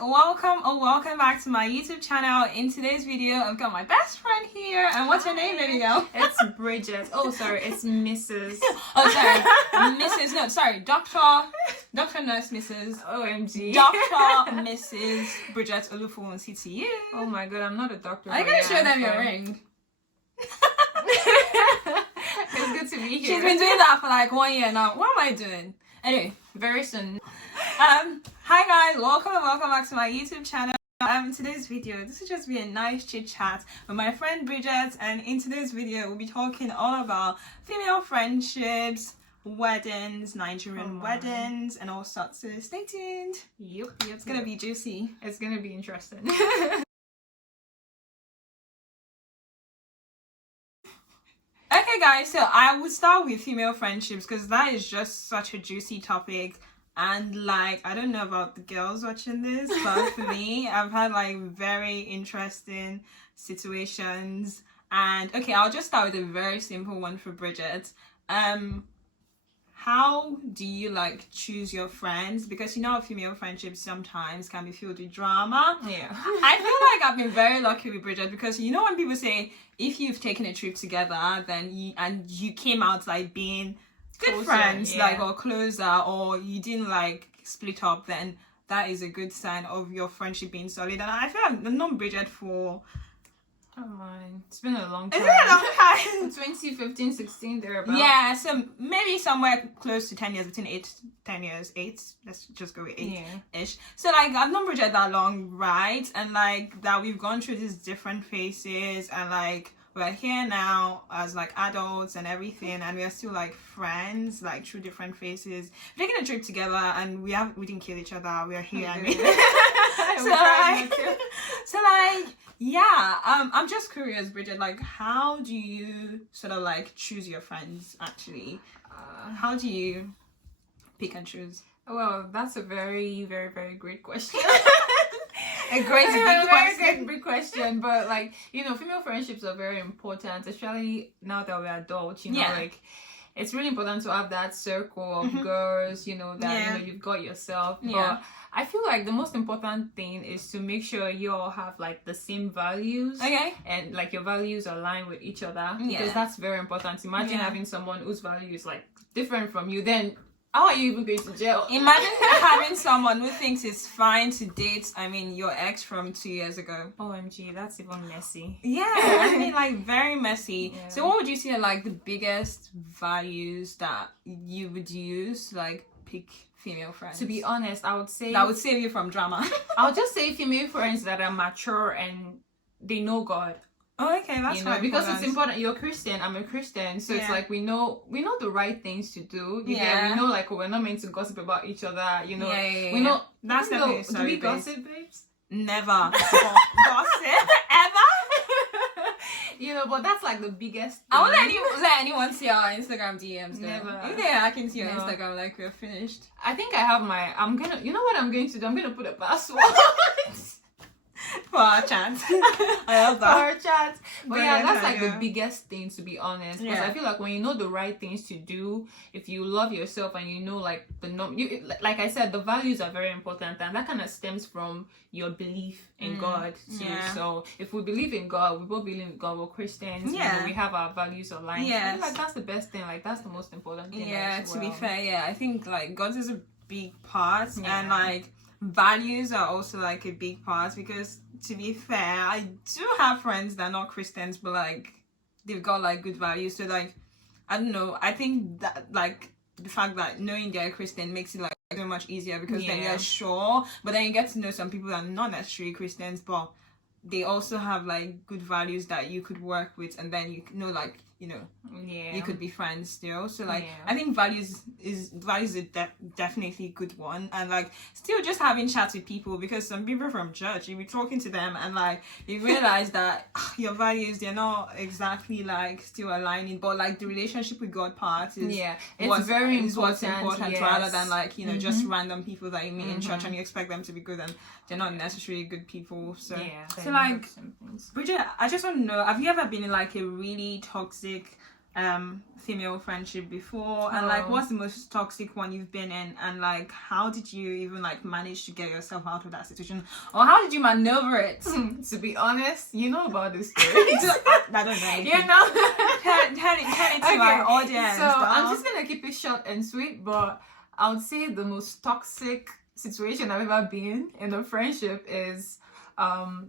welcome back to my YouTube channel. In today's video, I've got my best friend here. And what's your name, baby girl? It's Bridget. Oh, sorry, it's Mrs. Oh, sorry, Mrs. No, sorry, Doctor Nurse Mrs. OMG. Doctor Mrs. Bridget Olufowunsi to you. Oh my god, I'm not a doctor. I'm gonna show them your ring. It's good to be here. She's been doing that for like 1 year now. What am I doing? Anyway, very soon. Hi guys, welcome back to my YouTube channel. Today's video, this will just be a nice chit chat with my friend Bridget, and in today's video we'll be talking all about female friendships, weddings, Nigerian weddings, and all sorts. So stay tuned. Yep. It's gonna be juicy. It's gonna be interesting. Okay guys, so I would start with female friendships because that is just such a juicy topic. And like, I don't know about the girls watching this, but for me, I've had like very interesting situations. And okay, I'll just start with a very simple one for Bridget. How do you like choose your friends? Because you know, female friendships sometimes can be filled with drama. Yeah. I feel like I've been very lucky with Bridget, because you know when people say if you've taken a trip together, then you came out like being good closer, friends, yeah. like, or closer, or you didn't like split up, then that is a good sign of your friendship being solid. And I feel like I've known Bridget for, oh my, it's been a long time. it's been a long time. 2015, 16, thereabouts. Yeah, so maybe somewhere close to 10 years, between 10 years, 8, let's just go with 8-ish. So like, I've known Bridget that long, right? And like, that we've gone through these different phases, and like, we're here now as like adults and everything, and we're still like friends, like through different phases. We're taking a trip together, and we didn't kill each other. We're here. I mean, so like, yeah. I'm just curious, Bridget. Like, how do you sort of like choose your friends? Actually, how do you pick and choose? Well, that's a very, very, very great question. A great big question, but like, you know, female friendships are very important, especially now that we're adults, you know, like, it's really important to have that circle of girls, you know, that you know, you've got yourself. But I feel like the most important thing is to make sure you all have like the same values, and like your values align with each other, because that's very important. Imagine having someone whose value is like different from you, then how are you even going to jail? Imagine having someone who thinks it's fine to date, I mean, your ex from 2 years ago. OMG, that's even messy. Yeah, I mean, like, very messy. Yeah. So what would you say are like the biggest values that you would use to like pick female friends? To be honest, I would say that would save you from drama. I'll just say female friends that are mature and they know God. Oh, okay, that's quite because it's important. You're Christian, I'm a Christian, so it's like we know the right things to do. We know like we're not meant to gossip about each other. You know, we know that's definitely. Do we gossip, babes? Never gossip ever. You know, but that's like the biggest thing. I won't let anyone see our Instagram DMs. Never. If I can see your Instagram, like, we're finished. I think I have my. You know what I'm going to do? I'm going to put a password. For our chat. I love that. For our chat. But yeah, that's like the biggest thing, to be honest. Because I feel like when you know the right things to do, if you love yourself and you know like like I said, the values are very important, and that kind of stems from your belief in God too. So if we believe in God, we both believe in God, we're Christians, you know, we have our values aligned. I feel like that's the best thing, like that's the most important thing. Yeah, to be fair, I think like God is a big part, and like values are also like a big part, because to be fair, I do have friends that are not Christians, but like they've got like good values. So like, I don't know, I think that like the fact that knowing they're a Christian makes it like so much easier, because then you're sure, but then you get to know some people that are not necessarily Christians, but they also have like good values that you could work with, and then you know, like, you know, you could be friends still. So like, I think values is definitely a good one. And like, still just having chats with people, because some people from church, you be talking to them and like you realize that your values, they're not exactly like still aligning, but like the relationship with God part is it's very important. What's important, rather than like, you know, just random people that you meet in church and you expect them to be good and they're not necessarily good people. So so like, Bridget, I just want to know, have you ever been in like a really toxic female friendship before, and like what's the most toxic one you've been in, and like how did you even like manage to get yourself out of that situation, or how did you maneuver it? To be honest, you know about this story. I don't know. You know. Tell it to our audience. So I'm just gonna keep it short and sweet, but I would say the most toxic situation I've ever been in a friendship is,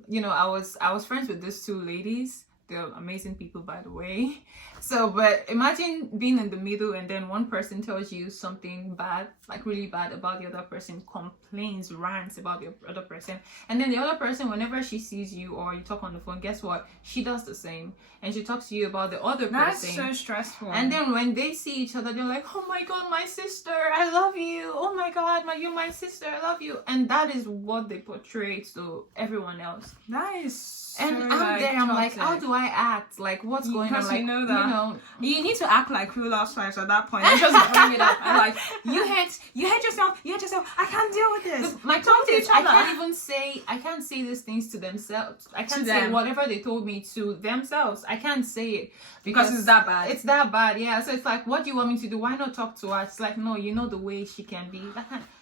you know, I was friends with these two ladies. They're amazing people, by the way. So, but imagine being in the middle and then one person tells you something bad, like really bad about the other person, complains, rants about the other person. And then the other person, whenever she sees you or you talk on the phone, guess what? She does the same. And she talks to you about the other person. That's so stressful. And then when they see each other, they're like, oh my God, my sister, I love you. Oh my God, you're my sister, I love you. And that is what they portray to everyone else. That is so, and I'm like, there, I'm toxic. like, how do I act? Like, what's going on? Like, you know that. You know, you need to act like Real Housewives at that point. And just bring it up. And like, you hate yourself. I can't deal with this. My point is, I can't say these things to themselves. I can't say whatever they told me to themselves. I can't say it because it's that bad. It's that bad, yeah. So it's like, what do you want me to do? Why not talk to her? It's like, no, you know the way she can be.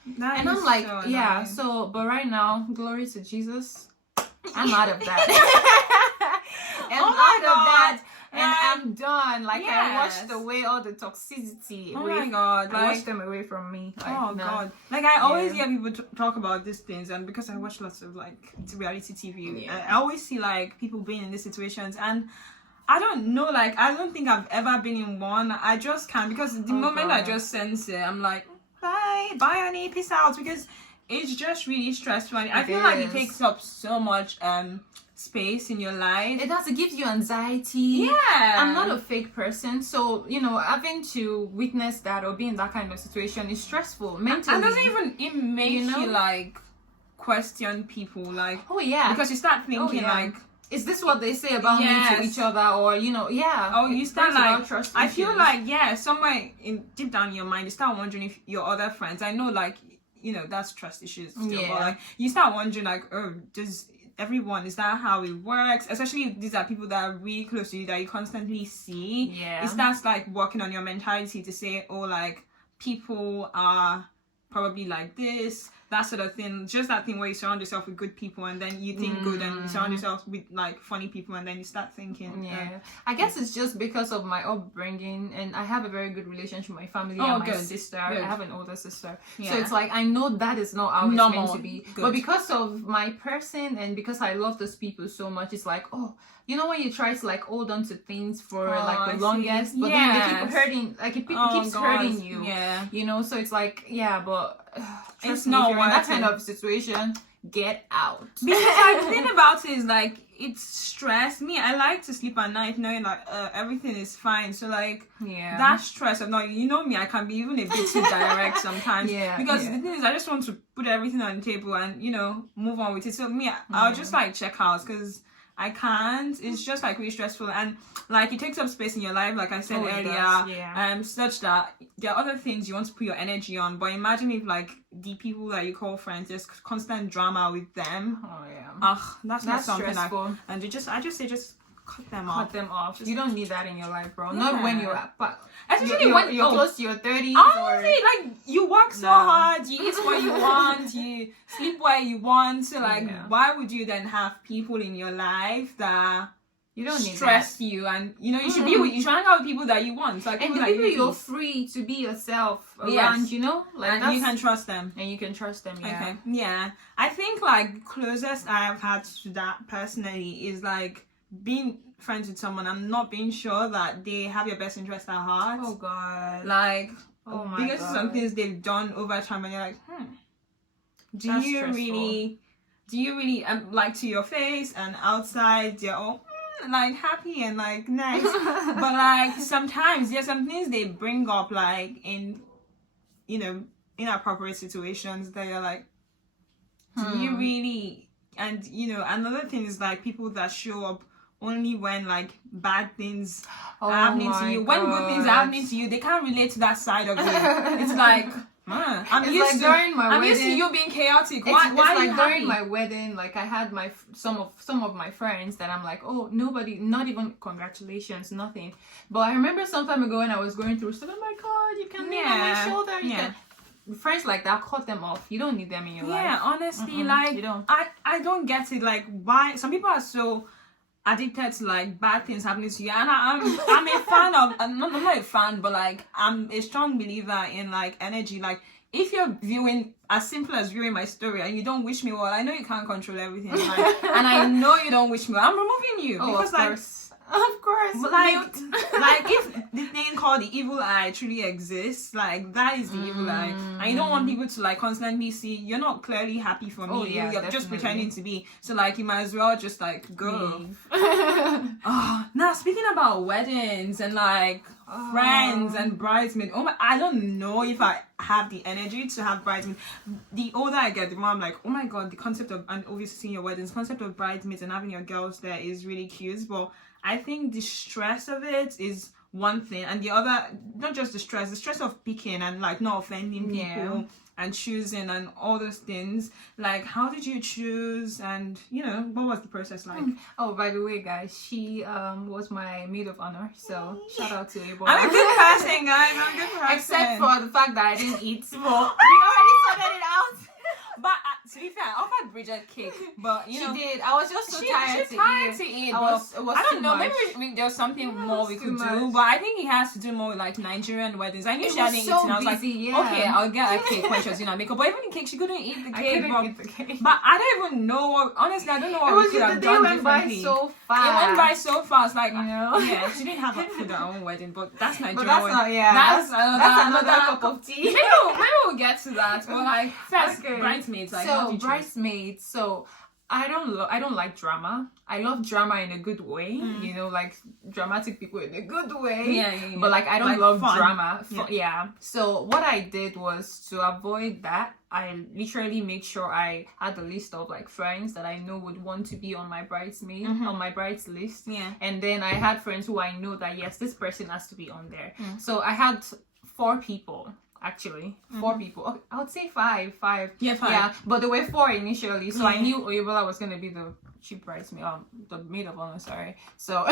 And I'm like, so yeah. So, but right now, glory to Jesus, I'm out of that. And I'm done. Like, I washed away all the toxicity. My God. I washed them away from me. Like, God. Like, I always hear people talk about these things, and because I watch lots of, like, reality TV, I always see, like, people being in these situations, and I don't know, like, I don't think I've ever been in one. I just can't, because the moment I just sense it, I'm like, bye, Annie, peace out, because it's just really stressful. I feel like it takes up so much, space in your life. It does. It gives you anxiety. Yeah. I'm not a fake person, so you know, having to witness that or be in that kind of situation is stressful mentally. And it makes you like question people, like, oh yeah, because you start thinking like, is this what they say about me to each other, or you know, you start like, trust I issues. feel like somewhere in deep down in your mind you start wondering if your other friends, I know, like, you know, that's trust issues still, but like you start wondering like, oh, is that how it works? Especially if these are people that are really close to you that you constantly see. It starts like working on your mentality to say, oh, like, people are probably like this, that sort of thing. Just that thing where you surround yourself with good people and then you think good, and you surround yourself with like funny people and then you start thinking. I guess it's just because of my upbringing, and I have a very good relationship with my family and my sister. I have an older sister, so it's like I know that is not how it's meant to be. But because of my person and because I love those people so much, it's like, oh, you know, when you try to like hold on to things for like the longest, but then they keep hurting, like it keeps hurting you. You know, so it's like, but it's not worth that kind of situation. Get out. Because like, the thing about it is like, it's stress. Me, I like to sleep at night knowing like everything is fine. So like that stress of not, you know me, I can be even a bit too direct sometimes. Because the thing is, I just want to put everything on the table and, you know, move on with it. So me, I'll just like check out because I can't. It's just like really stressful, and like it takes up space in your life, like I said earlier. Such that there are other things you want to put your energy on. But imagine if like the people that you call friends, there's constant drama with them. That's not something stressful. I just say just cut them off. You don't need that in your life, bro. Not when you're especially when you're close to your 30s. Honestly, like, you work so hard, you eat what you want, you sleep where you want. So like, why would you then have people in your life that you don't need stress you? And you know, you should hang out with people that you want, like people, and the people you're free to be yourself around. You know, like, and you can trust them. I think like closest I've had to that personally is like being friends with someone and not being sure that they have your best interest at heart. Oh God. Like, my because God. some things they've done over time and you're like, do you really like, to your face and outside they're all like happy and like nice. But like sometimes there's some things they bring up like in, you know, inappropriate situations that you're like, do you really? And you know, another thing is like people that show up only when like bad things are happening to you. When good things are happening to you, they can't relate to that side of you. It's like, I'm It's like during my I'm used to wedding. you being chaotic. It's Why are like you during happy? my wedding, like I had some of my friends that I'm like, oh, nobody, not even congratulations, nothing. But I remember some time ago when I was going through stuff, oh my god, you can lean on my shoulder. You can. Friends like that, cut them off. You don't need them in your life. Yeah, honestly, like you don't. I don't get it. Like, why some people are so addicted to like bad things happening to you, and I'm a fan of. I'm not a fan, but like I'm a strong believer in like energy. Like, if you're viewing as simple as viewing my story and you don't wish me well, I know you can't control everything, like, and I know you don't wish me well, I'm removing you because of course, like if the thing called the evil eye truly exists, like that is the evil eye, and you don't want people to like constantly see you're not clearly happy for me. You're definitely. just pretending to be, so like you might as well just like go. Now speaking about weddings and like friends and bridesmaids, I don't know if I have the energy to have bridesmaids. The older I get, the more I'm like, oh my god, the concept of, and obviously seeing your weddings, concept of bridesmaids and having your girls there is really cute, but I think the stress of it is one thing, and the other, not just the stress of picking and like not offending people and choosing and all those things. Like, how did you choose, and you know, what was the process like? Oh, by the way, guys, she was my maid of honor, so shout out to Ebola. I'm a good person, guys. I'm a good person. Except for the fact that I didn't eat, but we already sorted it out. But to be fair, I offered Bridget cake, but you know, she did. I was just so tired to eat. I don't know. Maybe there's something more we could do, but I think he has to do more with like Nigerian weddings. I knew she hadn't eaten. I was like, okay, I'll get a cake when she was doing her makeup. But even the cake, she couldn't eat the cake. But I don't even know what. Honestly, I don't know what we could have done differently. So fast. It went by so fast. Like, you know, yeah, she didn't have food at her own wedding, but that's Nigerian. But that's not. Yeah, that's another cup of tea. Maybe we'll get to that. But like, first, bridesmaids. Like, so bridesmaids. So I don't like drama. I love drama in a good way, you know, like dramatic people in a good way. Yeah. But like I don't like love fun. drama. So what I did was, to avoid that, I literally made sure I had a list of like friends that I know would want to be on my bridesmaid, on my brides list. Yeah. And then I had friends who I know that yes, this person has to be on there. So I had 4 people. Actually, 4 people. Okay, I would say 5. Yeah, 5. Yeah, but there were 4 initially, so I knew Oyebola was gonna be the chief bridesmaid, the maid of honor. Sorry. So,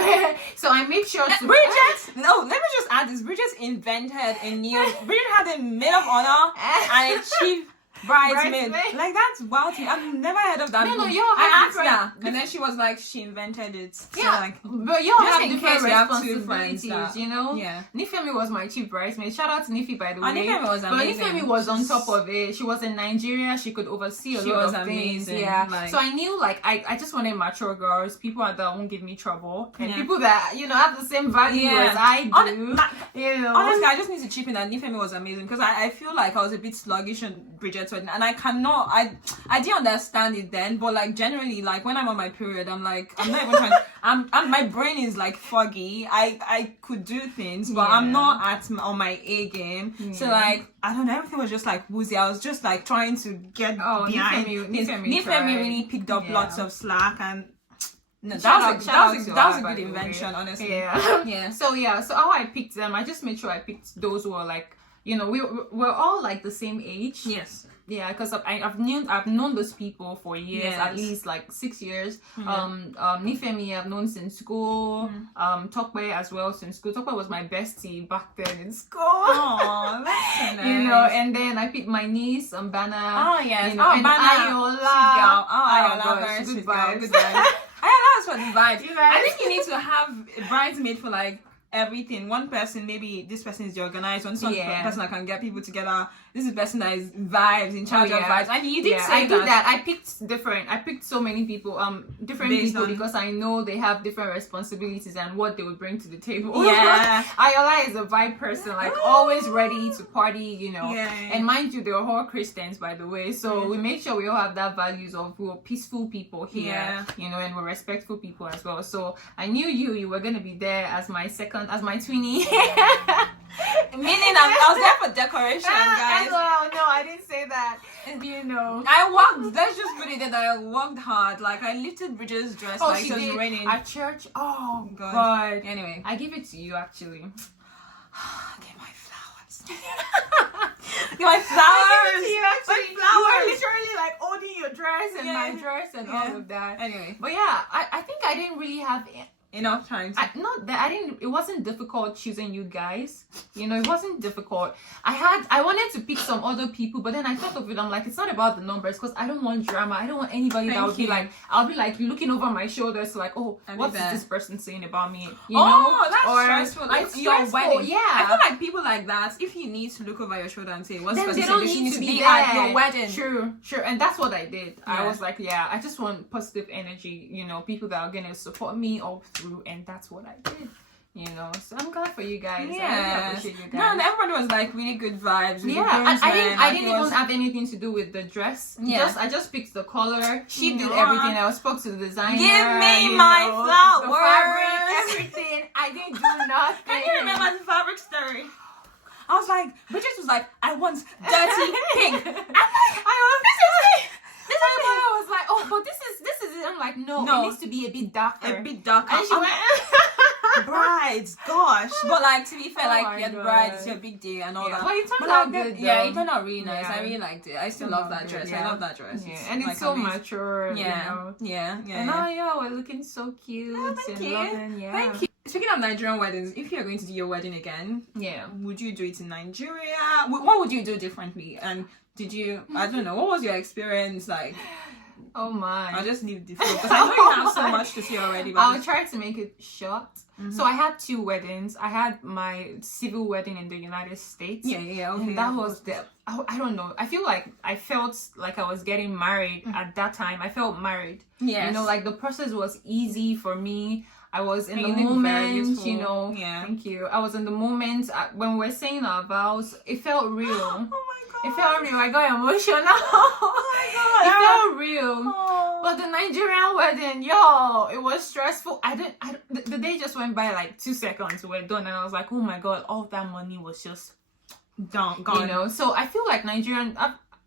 so I made sure to. Bridget. No, let me just add this. Bridget invented a new. Bridget had a maid of honor and a chief bridesmaid. Like, that's wild to me. I've never heard of that. No, I asked her, and then she was like, she invented it. So like, but you all just have in different case you have 2 responsibilities, friends you know. Yeah. Nifemi was my chief bridesmaid. Shout out to Nifi, by the way. Nifemi was amazing. But Nifemi was on top of it. She was in Nigeria. She could oversee a lot of things. Yeah. Like, so I knew, like, I just wanted mature girls, people that won't give me trouble, and people that, you know, have the same value as I do. You know. Honestly, I just need to chip in that Nifemi was amazing, because I feel like I was a bit sluggish on Bridget's wedding, and I didn't understand it then, but like generally, like when I'm on my period, I'm like, I'm not even trying. I'm my brain is like foggy. I could do things, but I'm not on my A game. So like, I don't know, everything was just like woozy. I was just like trying to get behind things. Nifemi really picked up lots of slack, and no, that was a good invention, honestly. Yeah. So how I picked them, I just made sure I picked those who were like, you know, we're all like the same age. Yes. Yeah, because I've known those people for years, at least like 6 years. Nifemi I've known since school. Tokwe as well since school. Tokwe was my bestie back then in school. Oh, that's so nice. You know, and then I picked my niece, Bana. Oh yes, you know, and Bana. Ayola. Ayola, very good sweet vibes. Good vibes. Ayola is for the vibes. I think you need to have a bridesmaid for like everything. One person, maybe this person is the organizer, one person that can get people together. This is the person that is vibes, in charge of vibes. And you did say I did that. I picked so many people, different people, because I know they have different responsibilities and what they would bring to the table. Yeah. Ayola is a vibe person, like always ready to party, you know. And mind you, they're all Christians, by the way. So we make sure we all have that values of we're peaceful people here, you know, and we're respectful people as well. So I knew you were gonna be there as my twinnie. Meaning I was there for decoration, guys. No, I didn't say that. You know, I worked. Let's just put it that I worked hard. Like, I lifted Bridget's dress like it was raining at church. Oh God. Anyway, I give it to you actually. Okay, my flowers. My flowers. You actually, you were literally like holding your dress and my dress and all of that. Anyway, but yeah, I think I didn't really have enough time. It wasn't difficult choosing you guys. It wasn't difficult. I wanted to pick some other people, but then I thought of it. I'm like, it's not about the numbers, because I don't want drama. I don't want anybody that would be like, I'll be like looking over my shoulders, like, oh, what is this person saying about me? That's stressful. Like, it's your wedding. Yeah, I feel like people like that, if you need to look over your shoulder and say, what's the person, they don't need to be at your wedding. Sure. And that's what I did. I was like, I just want positive energy, people that are gonna support me all through, and that's what I did. So I'm glad for you guys. Yeah, I really appreciate you guys. No, and everyone was like really good vibes. I didn't even have anything to do with the dress. I just picked the color. She did everything. I spoke to the designer. Give me my flowers. The fabric, everything. I didn't do nothing. Can you remember the fabric story? I was like, Bridget was like, I want dirty pink. I was like, oh, but this is it. I'm like, no, it needs to be a bit darker. A bit darker. And she went, brides, gosh. But like, to be fair, like, you're the bride, it's your big day and all that. Well, it turned out good. Yeah, it turned out really nice. I really liked it. I still love that dress. I love that dress. Yeah, and it's so mature. Yeah. And now, we're looking so cute. Thank you. Loving, Thank you. Speaking of Nigerian weddings, if you're going to do your wedding again, would you do it in Nigeria? What would you do differently? And did you, I don't know, what was your experience like? Oh my. I'll just leave the floor because I know you have so much to say already. But I'll try to make it short. So I had 2 weddings. I had my civil wedding in the United States. Okay. And that was I don't know. I feel like I felt like I was getting married at that time. I felt married. Yes. Like the process was easy for me. I was in the moment, Yeah. Thank you. I was in the moment when we were saying our vows. It felt real. Oh my god. It felt real. I got emotional. Oh my god. It felt real. Oh. But the Nigerian wedding, it was stressful. The day just went by like 2 seconds. We were done, and I was like, oh my god, all that money was just gone. So I feel like Nigerian.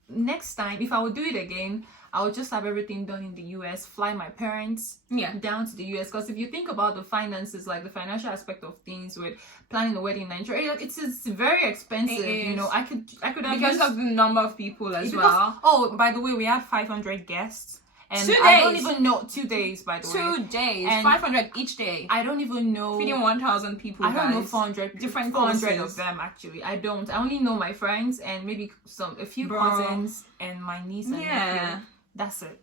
Next time, if I would do it again, I would just have everything done in the US, fly my parents down to the US. Because if you think about the finances, like the financial aspect of things with planning a wedding in Nigeria, it's very expensive. I could have because of the number of people as well. Oh, by the way, we had 500 guests. And 2 days. I don't even know 2 days, by the way. 2 days, and 500 each day. I don't even know. Feeding 1,000 people. I don't know 400 different 400 of them actually. I don't. I only know my friends and maybe a few cousins and my niece and nephew. That's it.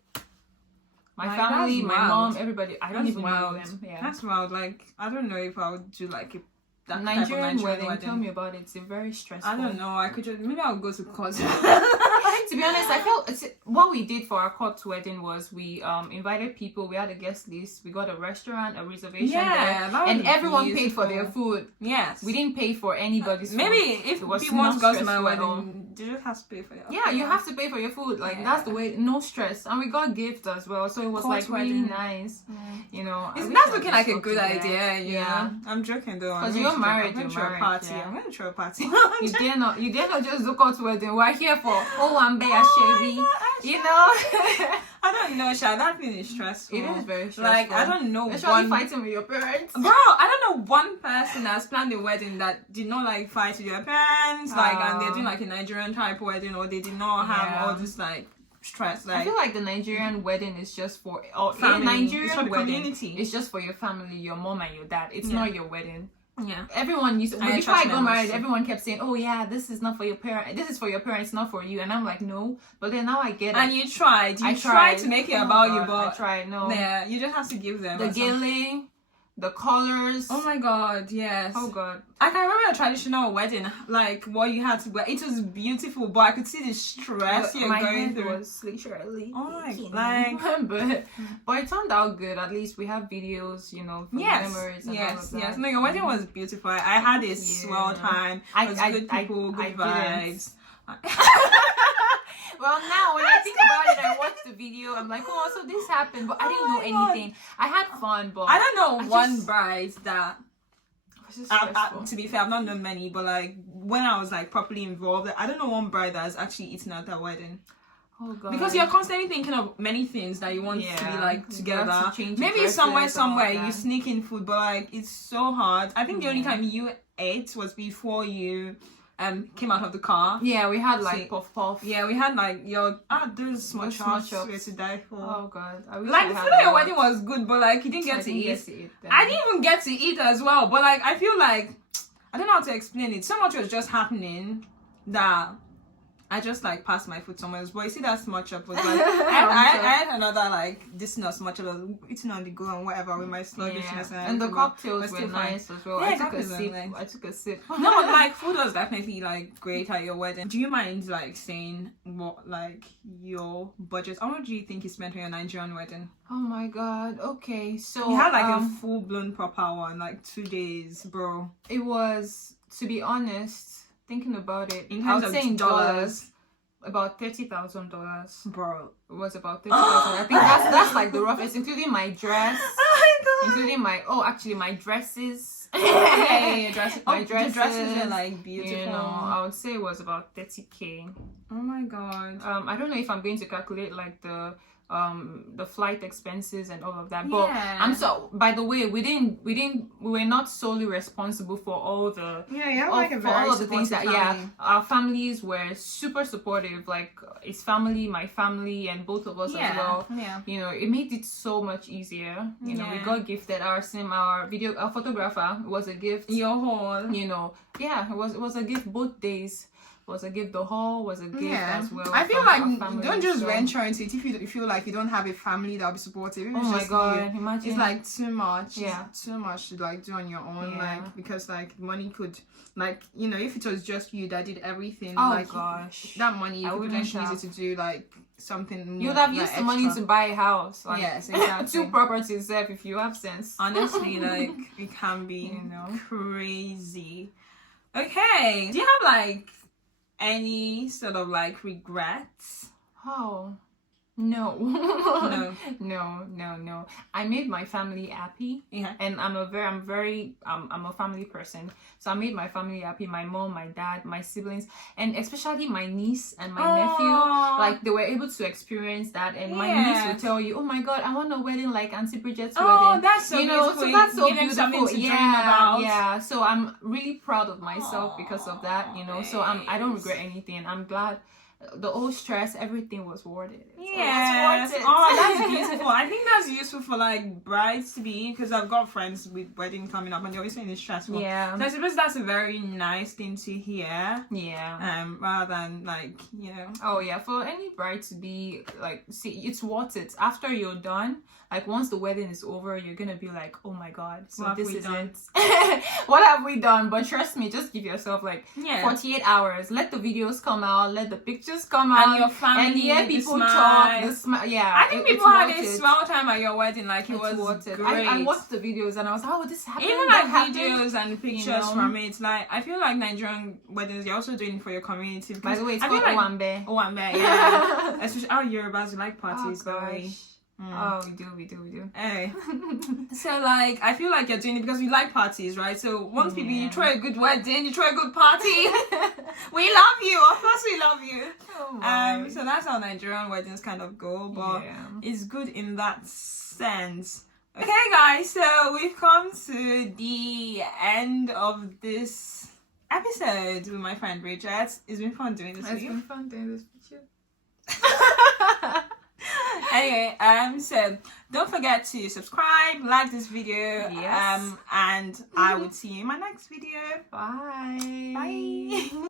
My family, my mom, everybody. I don't even know them. Yeah. That's wild. Like, I don't know if I would do like that Nigerian wedding. Tell me about it. It's very stressful. I don't know. I could just maybe I'll go to court. To be honest, I felt what we did for our court wedding was we invited people. We had a guest list. We got a restaurant, a reservation there, and everyone paid for their food. Yes, we didn't pay for anybody's food. Maybe if people want to go to my wedding, you just have to pay for your food. Yeah, you have to pay for your food. Like that's the way. No stress, and we got gifts as well, so it was like really nice. That's looking like a good idea. Yeah, I'm joking though. Because you're married. I'm going to throw a party. I'm going to throw a party. You dare not just look out wedding. We're here for Chevy. I don't know, Sha. That thing is stressful. It is very stressful. Like, I don't know. Especially fighting with your parents. Bro, I don't know one person that's planned a wedding that did not like fight with their parents. And they're doing like a Nigerian type wedding, or they did not have all this like stress. Like, I feel like the Nigerian wedding is just for family. Nigerian it's for wedding. Community. It's just for your family, your mom and your dad. It's not your wedding. Yeah. Everyone used to, before I got married, everyone kept saying, oh yeah, this is not for your parents, this is for your parents, not for you. And I'm like, no. But then now I get it. And you tried. You tried to make it about you, but I tried. No. Yeah, you just have to give them the gilling, the colors. Oh my god, yes. Oh god. I can remember a traditional wedding, like what you had to wear. It was beautiful, but I could see the stress you're going through. My head was literally but it turned out good. At least we have videos, for memories and all of that. Yes. No, your wedding was beautiful. I had a swell time. It was good people, good vibes. Well, now when I think about it, I watch the video. I'm like, oh, so this happened, but I didn't know anything. I had fun, but I don't know one bride that. To be fair, I've not known many, but like when I was like properly involved, I don't know one bride that has actually eaten at that wedding. Oh god! Because you're constantly thinking of many things that you want to be like together. Maybe somewhere you sneak in food, but like it's so hard. I think the only time you ate was before you came out of the car. Yeah, we had like puff. Yeah, we had like those small chops to die for. Oh god, like the food at your wedding was good, but like you didn't get to eat. I didn't even get to eat as well. But like I feel like I don't know how to explain it. So much was just happening that I just like passed my food somewhere else. But you see that small chop was like I had another like this not small chop was eating on the go and whatever with my sluggishness and the cocktails were nice as well. Yeah, I took a sip. No, like food was definitely like great at your wedding. Do you mind like saying what like your budget? How much do you think you spent on your Nigerian wedding? Oh my god. Okay, so you had like a full blown proper one, like 2 days, bro. It was, to be honest, thinking about it, in terms of dollars, about $30,000. Bro, it was about $30,000. I think that's like the roughest, including my dress. Oh my god! Including my dresses. Okay, my dresses. The dresses are like beautiful. You know, I would say it was about $30,000. Oh my god. I don't know if I'm going to calculate like the flight expenses and all of that, but by the way, we were not solely responsible for all the all of the things that our families were super supportive. Like it's family, my family, and both of us as well. You know, it made it so much easier. You know, we got gifted our photographer was a gift. Your hall, you know, it was a gift both days. Was a gift. The hall was a gift as well. I feel like don't just venture into it if you feel like you don't have a family that'll be supportive. Oh my god, imagine. It's like too much. It's too much to like do on your own. Like because like money could like, you know, if it was just you that did everything. Oh like, gosh, that money you could potentially use it to do like something more. You would have used the money to buy a house. Like, yes, exactly. 2 properties if you have sense. Honestly, like it can be, you know, crazy. Okay, do you have like any sort of like regrets? Oh no. No. I made my family happy, and I'm a family person, so I made my family happy. My mom, my dad, my siblings, and especially my niece and my nephew. Like they were able to experience that, and my niece will tell you, "Oh my god, I want a wedding like Auntie Bridget's wedding." Oh, that's so beautiful. So that's so beautiful. Something to dream about. Yeah. So I'm really proud of myself because of that. You know, so I don't regret anything. I'm glad. The whole stress, everything was worth it. Yes. Oh, that's beautiful. I think that's useful for like brides to be, because I've got friends with wedding coming up and they're always saying it's stressful. Yeah. So I suppose that's a very nice thing to hear. Yeah. Rather than like, you know. Oh yeah, for any bride to be like, see, it's worth it. After you're done, like once the wedding is over, you're gonna be like, oh my god, so this is it. What have we done? But trust me, just give yourself like 48 hours. Let the videos come out, let the pictures come out, and your family, and people talk. I think people had a small time at your wedding. Like it was worth it. Great. I watched the videos and I was like, oh, this happened. Even like videos and pictures from it. Like I feel like Nigerian weddings, you're also doing it for your community. By the way, it's called Owambe. Owambe, yeah. Especially our Yorubas, we like parties. Oh, we do. Hey. So like I feel like you're doing it because we like parties, right? So once people, you throw a good wedding, you throw a good party. We love you. Of course we love you. Oh, so that's how Nigerian weddings kind of go, but it's good in that sense. Okay guys, so we've come to the end of this episode with my friend Bridget. It's been fun doing this with you. It's been fun doing this with you. Anyway, so don't forget to subscribe, like this video, and I would see you in my next video. Bye. Bye.